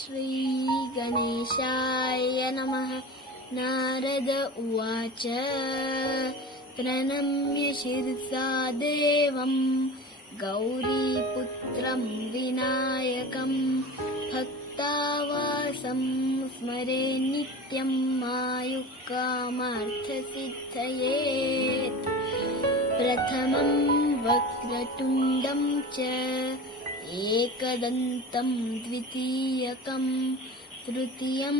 श्रीगणेशाय नमः। नारद उवाच। प्रणम्य शिरसा देवम् गौरीपुत्रं विनायकम् भक्तावासं स्मरे नित्यं मायुकामार्थसिद्धये प्रथमं वक्रतुण्डं च एकदन्तं द्वितीयकं तृतीयं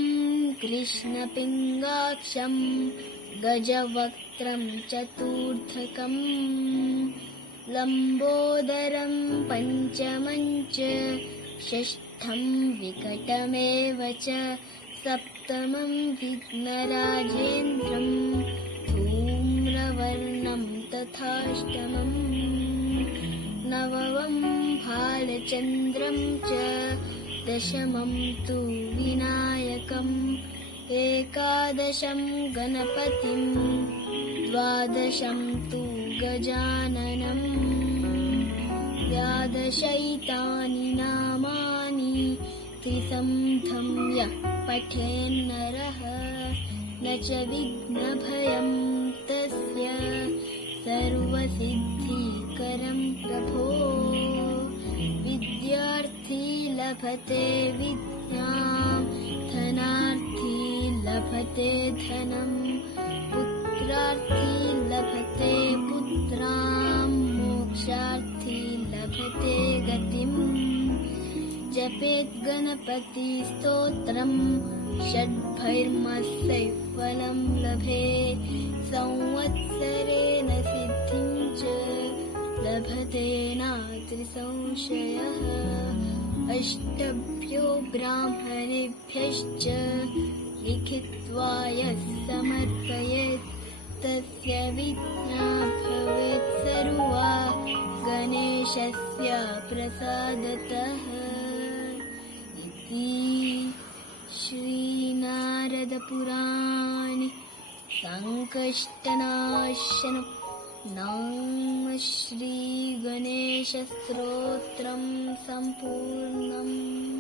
कृष्णपिङ्गाक्षं गजवक्त्रं चतुर्थकम् लम्बोदरं पञ्चमं च षष्ठं विकटमेव च सप्तमं विघ्नराजेन्द्रं धूम्रवर्णं तथाष्टमम् नवमं भालचन्द्रं च दशमं तु विनायकम् एकादशं गणपतिं द्वादशं तु गजाननम्। द्वादशैतानि नामानि त्रिसन्धं यः पठेन्नरः न च विघ्नभयं तस्य सर्वसिद्धिकरं लभते विद्यां धनार्थी लभते धनम् पुत्रार्थी लभते पुत्रां मोक्षार्थी लभते गतिम् जपेत् गणपतिस्तोत्रम् षड्भैर्मसैफलं लभे संवत्सरेण सिद्धिं च लभते नात्रिसंशयः अष्टभ्यो ब्राह्मणेभ्यश्च लिखित्वा यः समर्पयेत् तस्य विज्ञा भवेत् सर्वा गणेशस्य प्रसादतः। इति श्रीनारदपुराणे सङ्कष्टनाशन श्रीगणेशस्तोत्रं सम्पूर्णम्